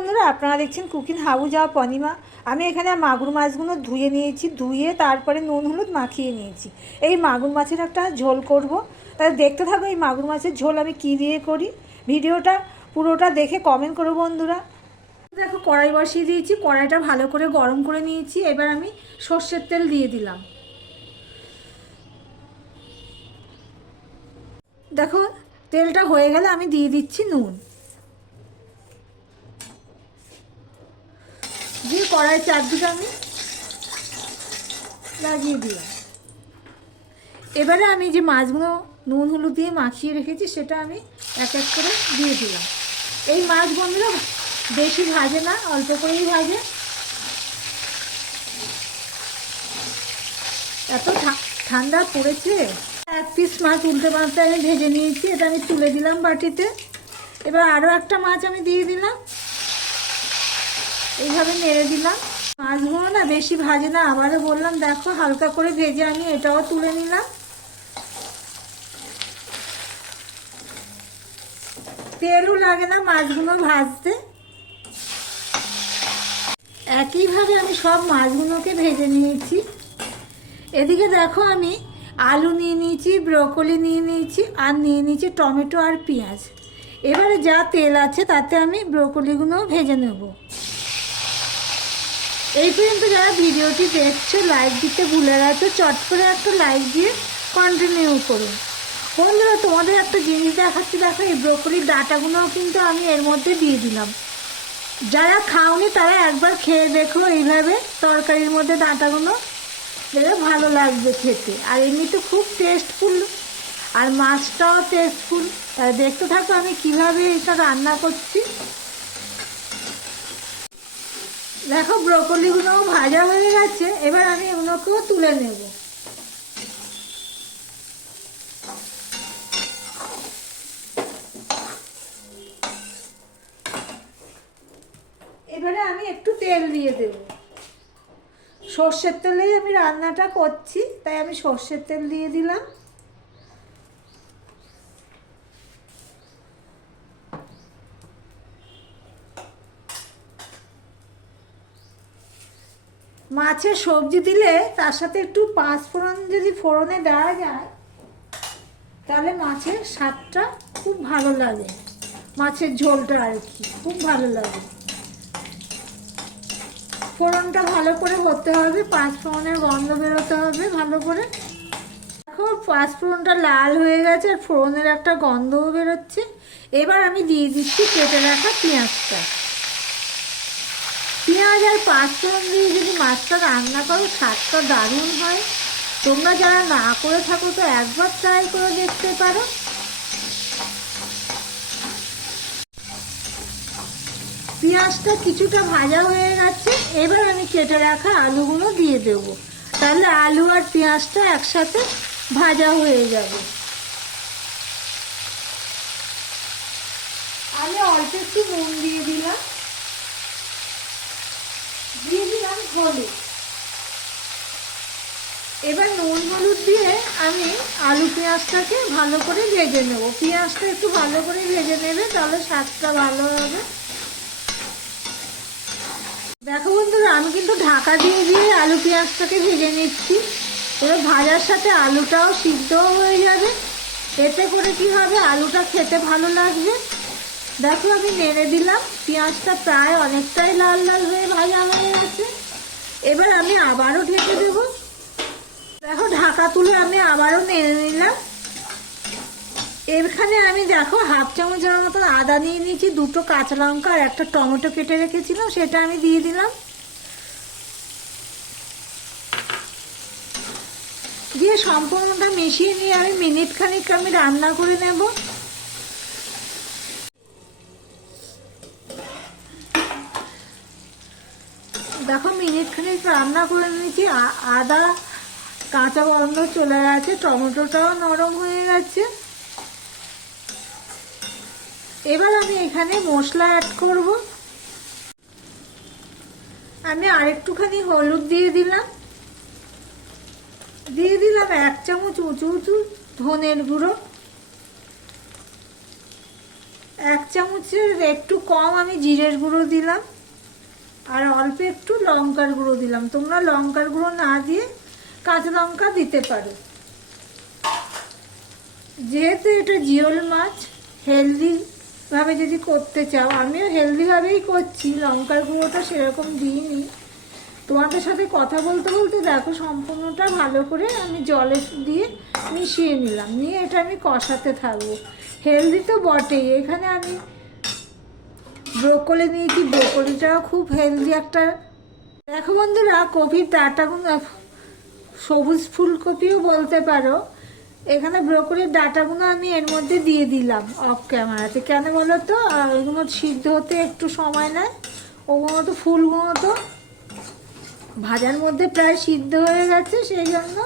বন্ধুরা, আপনারা দেখছেন কুকিং হাবু যাওয়া পনিমা। আমি এখানে মাগুর মাছগুলো ধুয়ে নিয়েছি, ধুয়ে তারপরে নুন হলুদ মাখিয়ে নিয়েছি। এই মাগুর মাছের একটা ঝোল করব। তাহলে দেখতে থাকো এই মাগুর মাছের ঝোল আমি কী দিয়ে করি। ভিডিওটা পুরোটা দেখে কমেন্ট করো বন্ধুরা। দেখো, কড়াই বসিয়ে দিয়েছি, কড়াইটা ভালো করে গরম করে নিয়েছি। এবার আমি সর্ষের তেল দিয়ে দিলাম। দেখো, তেলটা হয়ে গেলে আমি দিয়ে দিচ্ছি নুন। দিয়ে কড়াই চারদিকে আমি লাগিয়ে দিলাম। এবারে আমি যে মাছগুলো নুন, হলুদ দিয়ে মাখিয়ে রেখেছি, সেটা আমি এক এক করে দিয়ে দিলাম। এই মাছ বন্ধুরা বেশি ভাজে না, অল্প করেই ভাজে। এত ঠান্ডা পড়েছে। এক পিস মাছ উল্টে পাল্টে আমি ভেজে নিয়েছি, এটা আমি তুলে দিলাম বাটিতে। এবার আরও একটা মাছ আমি দিয়ে দিলাম। এইভাবে নেড়ে দিলাম। মাছগুলো না বেশি ভাজে না, আবারও বললাম, দেখো, হালকা করে ভেজে আমি এটাও তুলে নিলাম। তেলও লাগে না মাছগুলো ভাজতে। একইভাবে আমি সব মাছগুলোকে ভেজে নিয়েছি। এদিকে দেখো, আমি আলু নিয়ে নিয়েছি, ব্রকলি নিয়ে নিয়েছি, আর নিয়ে নিয়েছি টমেটো আর পেঁয়াজ। এবারে যা তেল আছে তাতে আমি ব্রকলিগুলো ভেজে নেব। এই পর্যন্ত যারা ভিডিওটি দেখছ লাইক দিতে ভুলে গেছো, চট করে একটা লাইক দিয়ে কন্টিনিউ করুন। বন্ধুরা, তোমাদের একটা জিনিস দেখাচ্ছি, দেখো, এই ব্রকলির ডাটাগুলোও কিন্তু আমি এর মধ্যে দিয়ে দিলাম। যারা খাওনি, তারা একবার খেয়ে দেখো এইভাবে তরকারির মধ্যে ডাঁটাগুলো। দেখে, ভালো লাগবে খেতে। আর এমনি তো খুব টেস্টফুল আর মাছটাও টেস্টফুল তাই দেখতে থাকো আমি কীভাবে এটা রান্না করছি। দেখো ব্রকলিগুলো ভাজা হয়ে গেছে, এবার আমি এগুলোকেও তুলে নেব। এবারে আমি একটু তেল দিয়ে দেব। সর্ষের তেলেই আমি রান্নাটা করছি, তাই আমি সর্ষের তেল দিয়ে দিলাম। মাছের সবজি দিলে তার সাথে একটু পাঁচ ফোড়ন যদি ফোড়নে দেওয়া যায়, তাহলে মাছের স্বাদটা খুব ভালো লাগে। মাছের ঝোলটা আর কি, খুব ভালো লাগে। ফোড়নটা ভালো করে হতে হবে, পাঁচ ফোড়নের গন্ধ বেরোতে হবে ভালো করে। দেখো, পাঁচ ফোড়নটা লাল হয়ে গেছে আর ফোড়নের একটা গন্ধও বেরোচ্ছে। এবার আমি দিয়ে দিচ্ছি কেটে রাখা পেঁয়াজটা। পেঁয়াজ আর পাঁচ ফোড়ন দিয়ে যদি মাছটা রান্না করো, স্বাদটা দারুণ হয়। তোমরা যারা না করে থাকো, তো একবার ট্রাই করে দেখতে পারো। পেঁয়াজটা কিছুটা ভাজা হয়ে গেছে, এবার আমি কেটে রাখা আলুগুলো দিয়ে দেব। তাহলে আলু আর পেঁয়াজটা একসাথে ভাজা হয়ে যাবে। আমি অল্প একটু নুন দিয়ে দিলাম দিয়ে দিলাম হলুদ এবার নুন হলুদ দিয়ে আমি আলু পেঁয়াজটাকে ভালো করে ভেজে নেব। পেঁয়াজটা একটু ভালো করে ভেজে নেবে, তাহলে স্বাদটা ভালো হবে। দেখো বন্ধুরা, আমি কিন্তু ঢাকা দিয়ে দিয়ে আলু পেঁয়াজটাকে ভেজে নিচ্ছি। এবার ভাজার সাথে আলুটাও সিদ্ধও হয়ে যাবে। এতে করে কি হবে, আলুটা খেতে ভালো লাগবে। দেখো আমি নেড়ে দিলাম, পেঁয়াজটা প্রায় অনেকটাই লাল লাল হয়ে ভাজা হয়ে গেছে। এবার আমি আবারও ঢেকে দেব। দেখো, ঢাকা তুলে আমি আবারও নেড়ে নিলাম। এখানে আমি দেখো, হাফ চামচের মতন আদা নিয়ে নিয়েছি, দুটো কাঁচা লঙ্কা আর একটা টমেটো কেটে রেখেছিলাম, সেটা আমি দিয়ে দিলাম। দিয়ে সম্পূর্ণটা মিশিয়ে নিয়ে আমি মিনিট খানিক আমি রান্না করে নেব। দেখো মিনিট খানিক রান্না করে নিয়েছি। আদা, কাঁচা গন্ধ চলে গেছে, টমেটোটাও নরম হয়ে গেছে। এবার আমি এখানে মশলা অ্যাড করব। আমি আরেকটুখানি হলুদ দিয়ে দিলাম। দিয়ে দিলাম এক চামচ উঁচু উঁচু ধনের গুঁড়ো। এক চামচের একটু কম আমি জিরের গুঁড়ো দিলাম। আর অল্প একটু লঙ্কার গুঁড়ো দিলাম। তোমরা লঙ্কার গুঁড়ো না দিয়ে কাঁচা লঙ্কা দিতে পারো। যেহেতু এটা জিওল মাছ হেলদি ভাবে যদি করতে চাও, আমিও হেলদিভাবেই করছি, লঙ্কার গুঁড়োটা সেরকম দিইনি। তোমাদের সাথে কথা বলতে বলতে দেখো সম্পূর্ণটা ভালো করে আমি জলে দিয়ে মিশিয়ে নিলাম। নিয়ে এটা আমি কষাতে থাকব। হেলদি তো বটেই। এখানে আমি ব্রোকলি নিয়েছি ব্রোকলিটাও খুব হেলদি একটা দেখো বন্ধুরা, কপির ডাটাগুলো সবুজ ফুলকপিও বলতে পারো। এখানে ব্রোকলির ডাটাগুলো আমি এর মধ্যে দিয়ে দিলাম অফ ক্যামেরাতে কেন বলো তো? ওইগুলো সিদ্ধ হতে একটু সময় নেয়। ওগুলো তো ফুলগুলো তো ভাজার মধ্যে প্রায় সিদ্ধ হয়ে গেছে, সেই জন্য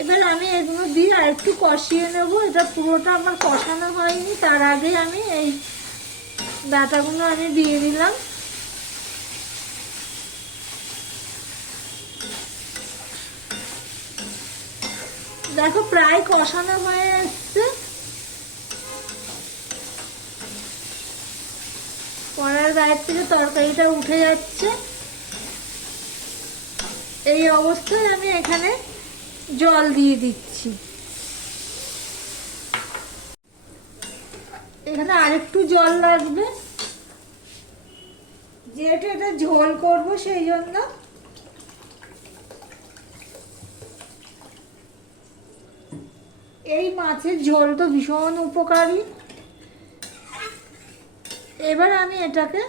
এবার আমি এগুলো দিয়ে আর একটু কষিয়ে নেব। এটা পুরোটা আমার কষানো হয়নি, তার আগে আমি এই ডাটাগুলো আমি দিয়ে দিলাম। দেখো, প্রায় কষানো হয়ে এসছে। কড়ার গায়ের থেকে তরকারিটা উঠে যাচ্ছে। এই অবস্থায় আমি এখানে জল দিয়ে দিচ্ছি। এখানে আরেকটু জল লাগবে। যেহেতু এটা ঝোল করব সেই জন্য। এই মাছের ঝোল তো ভীষণ উপকারী। এবার আমি এটাকে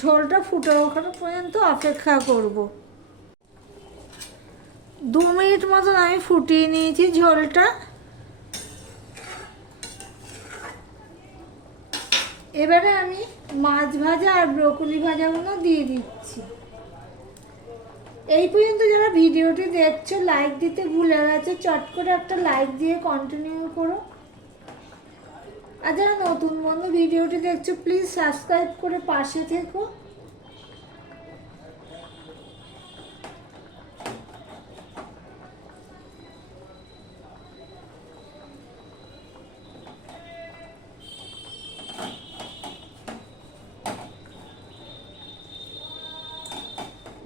ঝোলটা ফুটে ওখানে পর্যন্ত অপেক্ষা করব। দু মিনিট মতন আমি ফুটিয়ে নিয়েছি ঝোলটা। এবারে আমি মাছ ভাজা আর ব্রকলি ভাজাগুলো দিয়ে দিচ্ছি। এই পর্যন্ত যারা ভিডিওটি দেখছ লাইক দিতে ভুলে গেছে, চট করে একটা লাইক দিয়ে কন্টিনিউ করো। আর যারা নতুন বন্ধু, ভিডিওটি দেখছ প্লিজ সাবস্ক্রাইব করে পাশে থেকো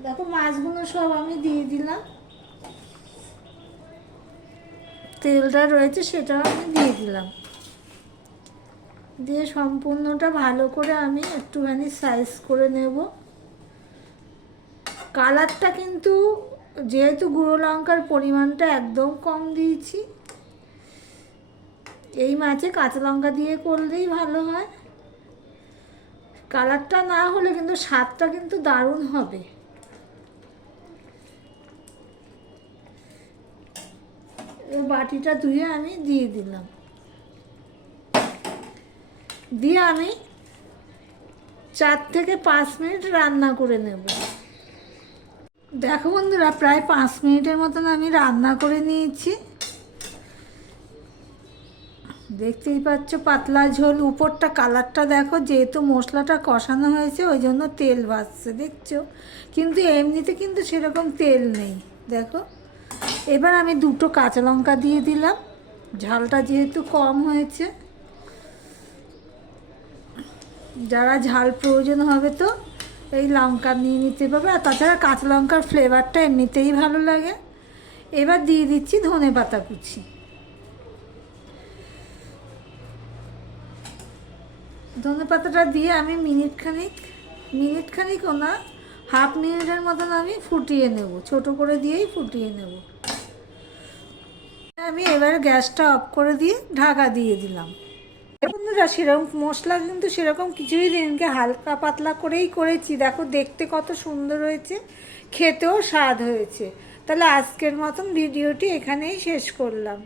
দেখো মাছগুলো সব আমি দিয়ে দিলাম। তেলটা রয়েছে সেটাও আমি দিয়ে দিলাম। দিয়ে সম্পূর্ণটা ভালো করে আমি একটুখানি সাইজ করে নেব। কালারটা কিন্তু যেহেতু গুঁড়ো লঙ্কার পরিমাণটা একদম কম দিয়েছি, এই মাছে কাঁচা লঙ্কা দিয়ে করলেই ভালো হয়। কালারটা না হলে কিন্তু স্বাদটা কিন্তু দারুণ হবে এই বাটিটা ধুয়ে আমি দিয়ে দিলাম। দিয়ে আমি চার থেকে পাঁচ মিনিট রান্না করে নেব। দেখো বন্ধুরা, প্রায় পাঁচ মিনিটের মতন আমি রান্না করে নিয়েছি। দেখতেই পাচ্ছ পাতলা ঝোল, উপরটা কালারটা দেখো, যেহেতু মশলাটা কষানো হয়েছে, ওই জন্য তেল ভাসছে, দেখছ? কিন্তু এমনিতে কিন্তু সেরকম তেল নেই, দেখো? এবার আমি দুটো কাঁচা লঙ্কা দিয়ে দিলাম। ঝালটা যেহেতু কম হয়েছে, যারা ঝাল প্রয়োজন হবে তো এই লঙ্কা নিয়ে নিতে পারবে। আর তাছাড়া কাঁচা লঙ্কার ফ্লেভারটা এমনিতেই ভালো লাগে। এবার দিয়ে দিচ্ছি ধনে পাতা কুচি। ধনে পাতাটা দিয়ে আমি মিনিট খানিক মিনিট খানিকও না হাফ মিনিটের মতন আমি ফুটিয়ে নেব, ছোট করে দিয়েই ফুটিয়ে নেব। আমি এবার গ্যাসটা অফ করে দিয়ে ঢাকা দিয়ে দিলাম। বন্ধুরা সেরকম মশলা কিন্তু সেরকম কিছুই দিনকে হালকা পাতলা করেই করেছি। দেখো দেখতে কত সুন্দর হয়েছে, খেতেও স্বাদ হয়েছে। তাহলে আজকের মতন ভিডিওটি এখানেই শেষ করলাম।